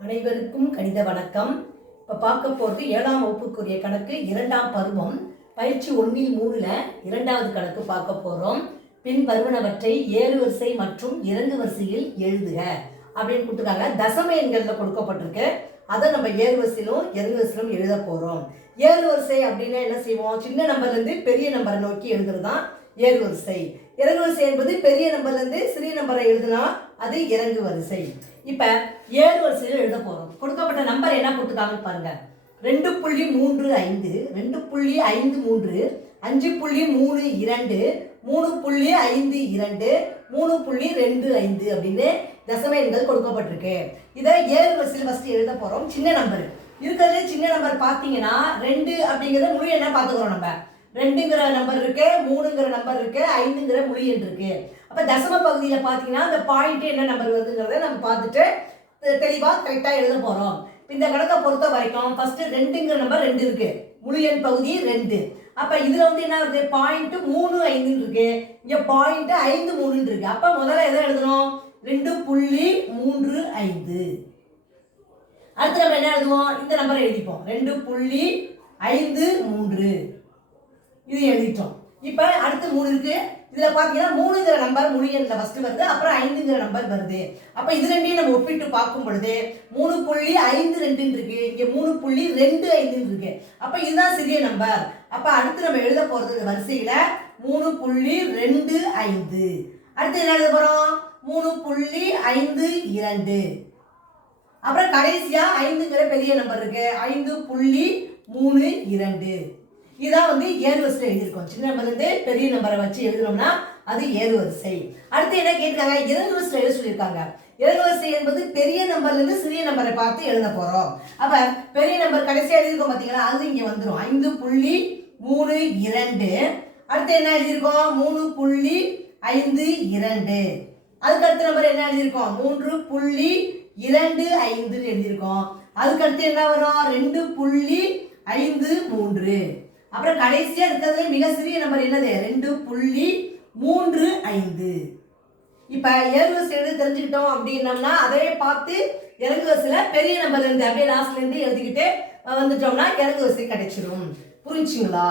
அனைவருக்கும் கணித வணக்கம். இப்போ பார்க்க போகிறது 7ஆம் வகுப்புக்குரிய கணக்கு 2ஆம் பருவம் பயிற்சி 1-3ல் 2வது கணக்கு பார்க்க போகிறோம். பின் வருவனவற்றை ஏறுவரிசை மற்றும் இறங்கு வரிசையில் எழுதுக அப்படின்னு கொடுத்துருக்காங்க. தசம எண்களில் கொடுக்கப்பட்டிருக்கு. அதை நம்ம ஏறுவரிசையிலும் இறங்கு வரிசையிலும் எழுத போகிறோம். ஏறுவரிசை அப்படின்னா என்ன செய்வோம்? சின்ன நம்பர்லேருந்து பெரிய நம்பரை நோக்கி எழுதுறது தான் ஏறுவரிசை. இறங்கு வரிசை என்பது பெரிய நம்பர்லேருந்து சிறிய நம்பரை எழுதுனா அது இறங்கு வரிசை. இப்போ ஏறு வரிசையில் எழுத போகிறோம். கொடுக்கப்பட்ட நம்பர் என்ன கொடுத்துருக்காங்கன்னு பாருங்க. 2.35, 2.53, 5.32, 3.52, 3.25 அப்படின்னு தசம எண்கள் கொடுக்கப்பட்டிருக்கு. இதை ஏறு வரிசையில் ஃபர்ஸ்ட் எழுத போகிறோம். சின்ன நம்பர் இருக்கிறதுலே சின்ன நம்பர் பார்த்தீங்கன்னா 2 அப்படிங்கிறத முழு என்ன பார்த்துக்கிறோம். நம்ம 2ங்கிற நம்பர் இருக்கு, 3ங்கிற நம்பர் இருக்கு, 5ங்கிற முழு எண் இருக்கு. அப்போ தசம பகுதியில் பார்த்தீங்கன்னா அந்த பாயிண்ட் என்ன நம்பர் வருதுங்கிறத நம்ம பார்த்துட்டு தெளிவாக கரெக்டாக எழுத போகிறோம். இந்த கணக்கை பொறுத்த வரைக்கும் ஃபர்ஸ்ட் 2ங்கிற நம்பர் 2 இருக்கு, முழு எண் பகுதி 2. அப்போ இதில் வந்து என்ன வருது? பாயிண்ட் 3.5 இருக்கு, இங்கே பாயிண்ட் 5.3 இருக்கு. அப்போ முதல்ல எதை எழுதணும்? 2.35. அடுத்து நம்ம என்ன எழுதுவோம்? இந்த நம்பரை எழுதிப்போம். 2.53 இது எழுதிட்டோம். இப்போ அடுத்து 3 இருக்கு. இதில் பார்த்தீங்கன்னா 3ங்கிற நம்பர் முழு எண்ணில் ஃபர்ஸ்ட் வருது, அப்புறம் 5ங்கிற நம்பர் வருது. அப்போ இது ரெண்டையும் நம்ம ஒப்பிட்டு பார்க்கும் பொழுது 3.52 இருக்கு, இங்கே 3.25 இருக்கு. அப்போ இதுதான் சிறிய நம்பர். அப்போ அடுத்து நம்ம எழுத போகிறது இந்த வரிசையில் 3.25. அடுத்து என்ன எழுத போகிறோம்? 3.52. அப்புறம் கடைசியாக 5ங்கிற பெரிய நம்பர் இருக்கு, 5.32. இதான் வந்து ஏறு வரிசையில் எழுதியிருக்கோம். சின்ன நம்பர்லேருந்து பெரிய நம்பரை வச்சு எழுதணும்னா அது ஏறு வரிசை. அடுத்து என்ன கேட்டிருக்காங்க? இறங்கு வரிசையில் எழுத சொல்லியிருக்காங்க. இறங்கு வரிசை என்பது பெரிய நம்பர்லேருந்து சிறிய நம்பரை பார்த்து எழுத போகிறோம். அப்போ பெரிய நம்பர் கடைசியாக எழுதியிருக்கோம் பார்த்தீங்களா, அது இங்கே வந்துடும். 5.32. அடுத்து என்ன எழுதியிருக்கோம்? 3.52. அதுக்கு அடுத்த நம்பர் என்ன எழுதியிருக்கோம்? 3.25 எழுதியிருக்கோம். அதுக்கு அடுத்து என்ன வரும்? 2.53. அப்புறம் கடைசியா இருக்கிறது மிக சிறிய நம்பர் என்னது? 2.35. இப்ப ஏறு வரிசை எழுத தெரிஞ்சுக்கிட்டோம் அப்படின்னம்னா அதே பார்த்து இறங்கு வரிசையில பெரிய நம்பர்ல இருந்து அப்படியே லாஸ்ட்ல இருந்து எழுதிக்கிட்டு வந்துட்டோம்னா இறங்கு வரிசை கிடைச்சிடும். புரிஞ்சுங்களா?